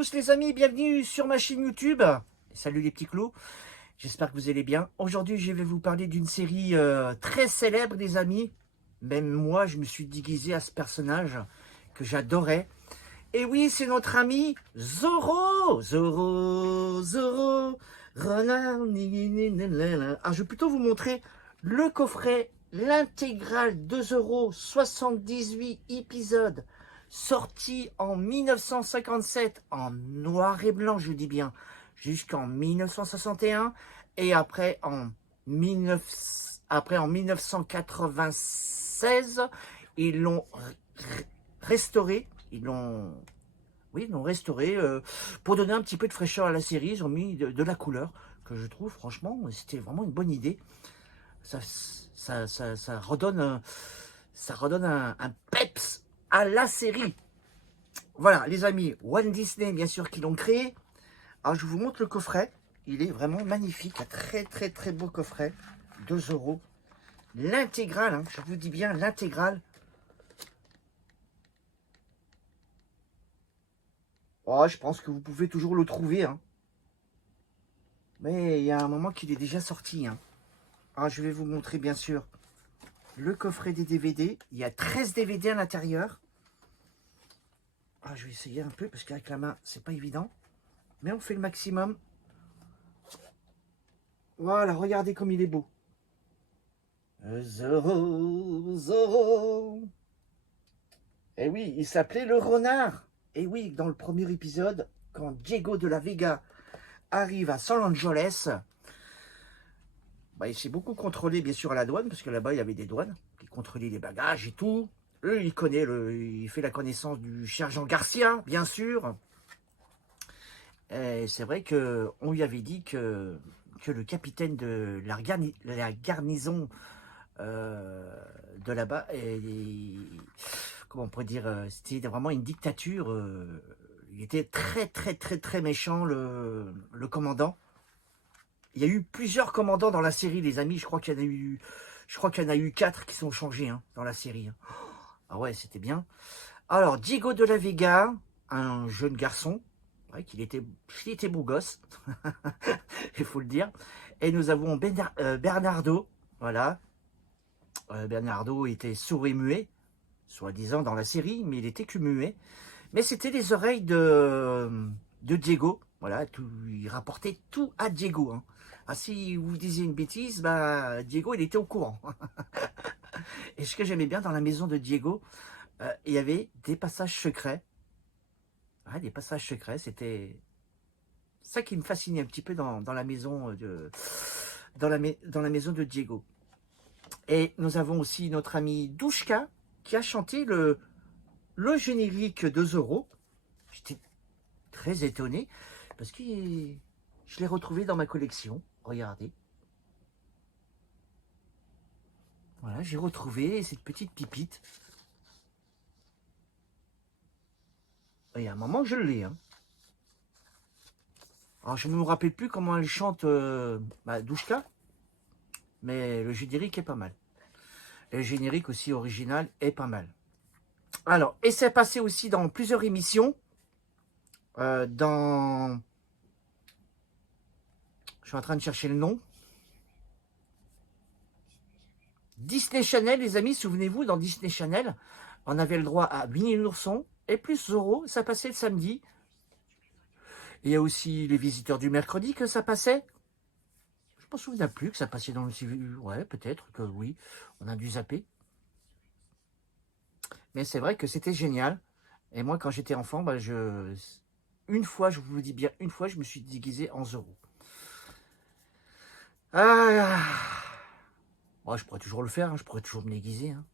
tous les amis, bienvenue sur ma chaîne YouTube. Salut les petits clous, j'espère que vous allez bien. Aujourd'hui je vais vous parler d'une série très célèbre les amis. Même moi je me suis déguisé à ce personnage que j'adorais. Et oui, c'est notre ami Zoro. Zoro, renard. Alors je vais plutôt vous montrer le coffret, l'intégrale de Zoro, 78 épisodes, sorti en 1957 en noir et blanc, je dis bien, jusqu'en 1961, et après en 1996, ils l'ont restauré, ils l'ont restauré pour donner un petit peu de fraîcheur à la série. Ils ont mis de la couleur, que je trouve, franchement, c'était vraiment une bonne idée. Ça redonne, un peps à la série. Voilà, les amis, Walt Disney, bien sûr, qui l'ont créé. Alors, je vous montre le coffret. Il est vraiment magnifique. Un très, très, très beau coffret. 2 €. L'intégrale, hein, je vous dis bien, l'intégrale. Oh, je pense que vous pouvez toujours le trouver. Hein. Mais il y a un moment qu'il est déjà sorti. Hein. Alors, je vais vous montrer, bien sûr, le coffret des DVD. Il y a 13 DVD à l'intérieur. Ah, je vais essayer un peu, parce qu'avec la main, c'est pas évident. Mais on fait le maximum. Voilà, regardez comme il est beau. Zoro, Zoro. Eh oui, il s'appelait le renard. Et oui, dans le premier épisode, quand Diego de la Vega arrive à San Angeles, bah, il s'est beaucoup contrôlé, bien sûr, à la douane, parce que là-bas, il y avait des douanes qui contrôlaient les bagages et tout. Eux, il fait la connaissance du sergent Garcia, bien sûr. Et c'est vrai qu'on lui avait dit que le capitaine de la garnison de là-bas, comment on pourrait dire, c'était vraiment une dictature. Il était très, très, très, très méchant, le commandant. Il y a eu plusieurs commandants dans la série, les amis. Je crois qu'il y en a eu 4 qui sont changés hein, dans la série. Hein. Ah ouais, c'était bien. Alors, Diego de la Vega, un jeune garçon, ouais, il était beau gosse, il faut le dire. Et nous avons Bernardo, voilà. Bernardo était sourd et muet, soi-disant dans la série, mais il était que muet. Mais c'était les oreilles de Diego. Voilà, il rapportait tout à Diego. Hein. Ah, si vous disiez une bêtise, bah, Diego, il était au courant. Et ce que j'aimais bien dans la maison de Diego, il y avait des passages secrets. Ouais, des passages secrets, c'était ça qui me fascinait un petit peu dans la maison dans la maison de Diego. Et nous avons aussi notre ami Douchka qui a chanté le générique de Zoro. J'étais très étonné parce que je l'ai retrouvé dans ma collection. Regardez. Voilà, j'ai retrouvé cette petite pipite. Il y a un moment, je l'ai. Hein. Alors, je ne me rappelle plus comment elle chante Douchka, mais le générique est pas mal. Et le générique aussi original est pas mal. Alors, et c'est passé aussi dans plusieurs émissions. Dans... Je suis en train de chercher le nom. Disney Channel, les amis, souvenez-vous, dans Disney Channel, on avait le droit à Winnie l'ourson et plus Zorro, ça passait le samedi. Et il y a aussi les visiteurs du mercredi que ça passait. Je ne me souviens plus que ça passait dans le... Ouais, peut-être que oui, on a dû zapper. Mais c'est vrai que c'était génial. Et moi, quand j'étais enfant, bah, une fois, je vous dis bien, une fois, je me suis déguisé en Zorro. Ah, oh, je pourrais toujours le faire, hein, je pourrais toujours me déguiser. Hein.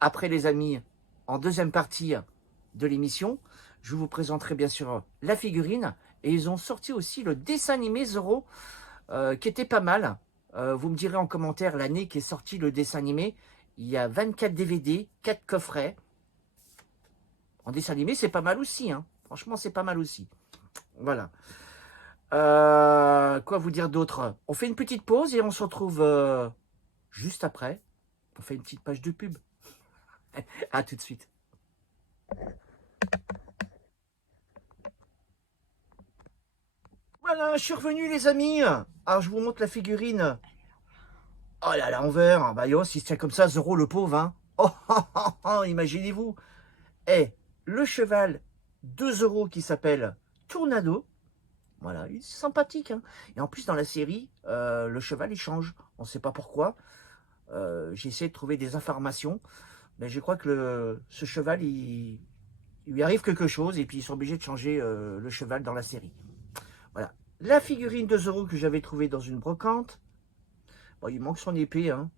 Après, les amis, en deuxième partie de l'émission, je vous présenterai bien sûr la figurine. Et ils ont sorti aussi le dessin animé Zorro, qui était pas mal. Vous me direz en commentaire l'année qui est sorti le dessin animé. Il y a 24 DVD, 4 coffrets. En dessin animé, c'est pas mal aussi. Hein. Franchement, c'est pas mal aussi. Voilà. Quoi vous dire d'autre? On fait une petite pause et on se retrouve juste après. On fait une petite page de pub. À tout de suite. Voilà, je suis revenu les amis. Alors je vous montre la figurine. Oh là là, en verre. Bah yo, si c'est comme ça, Zoro le pauvre, hein. Oh, oh, oh, oh, imaginez-vous. Eh, le cheval de Zoro qui s'appelle Tornado. Voilà, il est sympathique, hein. Et en plus, dans la série, le cheval, il change. On ne sait pas pourquoi. J'ai essayé de trouver des informations. Mais je crois que ce cheval, il lui arrive quelque chose. Et puis, ils sont obligés de changer le cheval dans la série. Voilà. La figurine de Zoro que j'avais trouvée dans une brocante. Bon, il manque son épée, hein.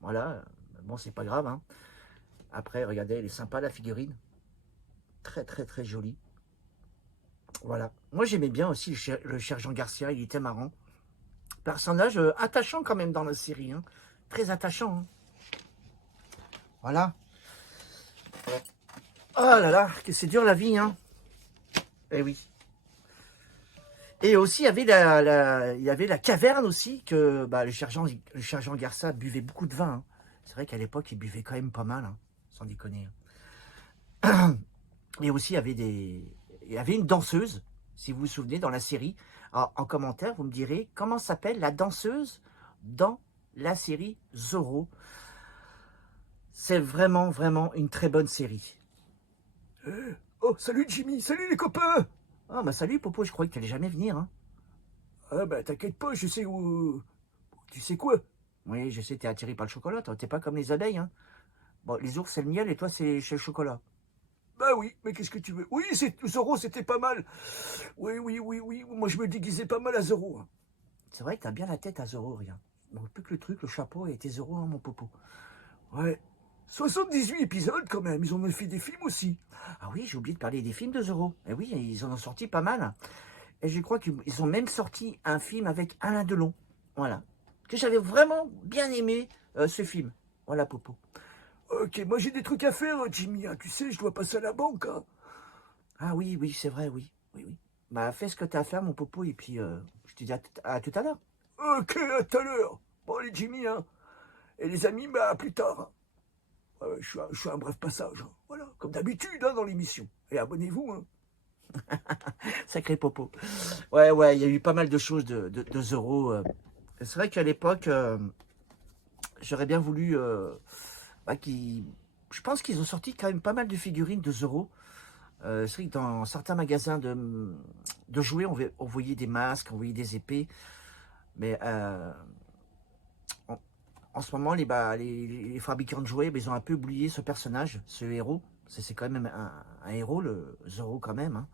Voilà. Bon, c'est pas grave, hein. Après, regardez, elle est sympa, la figurine. Très, très, très jolie. Voilà. Moi, j'aimais bien aussi le sergent Garcia. Il était marrant. Personnage attachant quand même dans la série. Hein. Très attachant. Hein. Voilà. Oh là là, que c'est dur la vie. Hein. Eh oui. Et aussi, il y avait la caverne aussi, que bah, le sergent Garcia buvait beaucoup de vin. Hein. C'est vrai qu'à l'époque, il buvait quand même pas mal, hein, sans déconner. Hein. Et aussi, il y avait une danseuse, si vous vous souvenez, dans la série. Alors, en commentaire, vous me direz, comment s'appelle la danseuse dans la série Zoro? C'est vraiment, vraiment une très bonne série. Oh, salut Jimmy, salut les copains. Ah, bah salut Popo, je croyais que tu n'allais jamais venir. Hein. Ah, bah t'inquiète pas, je sais où... Tu sais quoi? Oui, je sais, t'es attiré par le chocolat, toi, t'es pas comme les abeilles. Hein. Bon, les ours, c'est le miel et toi, c'est le chocolat. Bah oui, mais qu'est-ce que tu veux? Oui, Zoro, c'était pas mal. Oui, oui, oui, oui, moi je me déguisais pas mal à Zoro. Hein. C'est vrai que t'as bien la tête à Zoro, rien. Il manque plus que le truc, le chapeau et tes Zoro, hein, mon Popo. Ouais. 78 épisodes quand même, ils en ont fait des films aussi. Ah oui, j'ai oublié de parler des films de Zoro. Eh oui, ils en ont sorti pas mal. Et je crois qu'ils ont même sorti un film avec Alain Delon. Voilà. Que j'avais vraiment bien aimé ce film. Voilà, Popo. Ok, moi j'ai des trucs à faire, Jimmy. Hein. Tu sais, je dois passer à la banque. Hein. Ah oui, oui, c'est vrai, oui. Oui, oui. Bah, fais ce que t'as à faire, mon Popo, et puis je te dis à tout à l'heure. Ok, à tout à l'heure. Bon, allez, Jimmy, hein. Et les amis, bah, à plus tard. Hein. Je suis un bref passage. Hein. Voilà, comme d'habitude hein, dans l'émission. Et abonnez-vous. Hein. Sacré Popo. Ouais, ouais, il y a eu pas mal de choses de Zoro. C'est vrai qu'à l'époque, j'aurais bien voulu... bah, je pense qu'ils ont sorti quand même pas mal de figurines de Zoro. C'est vrai que dans certains magasins de jouets, on voyait des masques, on voyait des épées. Mais en ce moment, les fabricants de jouets, ils ont un peu oublié ce personnage, ce héros. C'est quand même un héros, le Zoro quand même. Hein.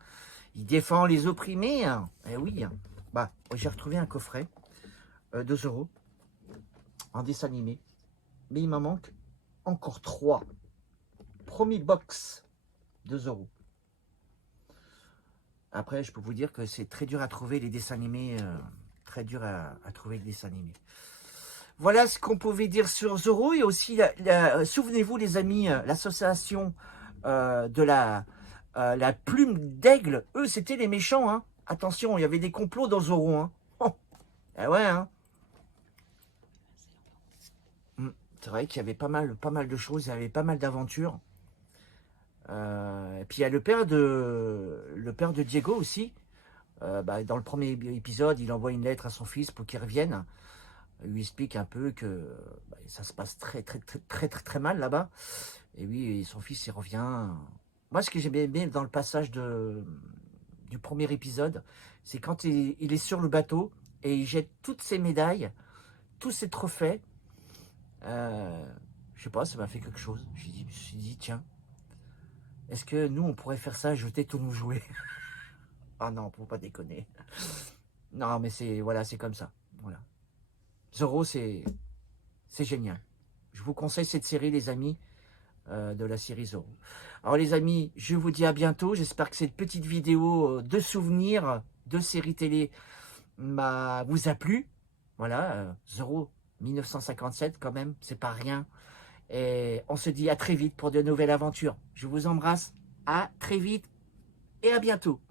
Il défend les opprimés. Hein. Eh oui. Hein. Bah, j'ai retrouvé un coffret de Zoro en dessin animé. Mais il m'en manque encore 3. Premier box de Zoro. Après, je peux vous dire que c'est très dur à trouver les dessins animés. Très dur à trouver les dessins animés. Voilà ce qu'on pouvait dire sur Zoro. Et aussi, souvenez-vous les amis, l'association de la plume d'aigle. Eux, c'était les méchants. Hein. Attention, il y avait des complots dans Zoro. Hein. Oh. Ah ouais, hein. C'est vrai qu'il y avait pas mal de choses. Il y avait pas mal d'aventures. Et puis il y a le père de Diego aussi. Bah, dans le premier épisode, il envoie une lettre à son fils pour qu'il revienne. Il lui explique un peu que bah, ça se passe très mal là-bas. Et oui, son fils, il revient. Moi, ce que j'aimais bien dans le passage du premier épisode, c'est quand il est sur le bateau et il jette toutes ses médailles, tous ses trophées. Je sais pas, ça m'a fait quelque chose. Je me suis dit, tiens, est-ce que nous, on pourrait faire ça, jeter tous nos jouets? Ah non, faut pas déconner. Non, mais voilà, c'est comme ça. Voilà. Zoro, c'est génial. Je vous conseille cette série, les amis, de la série Zoro. Alors, les amis, je vous dis à bientôt. J'espère que cette petite vidéo de souvenirs de série télé vous a plu. Voilà, Zoro 1957, quand même, c'est pas rien. Et on se dit à très vite pour de nouvelles aventures. Je vous embrasse. À très vite et à bientôt.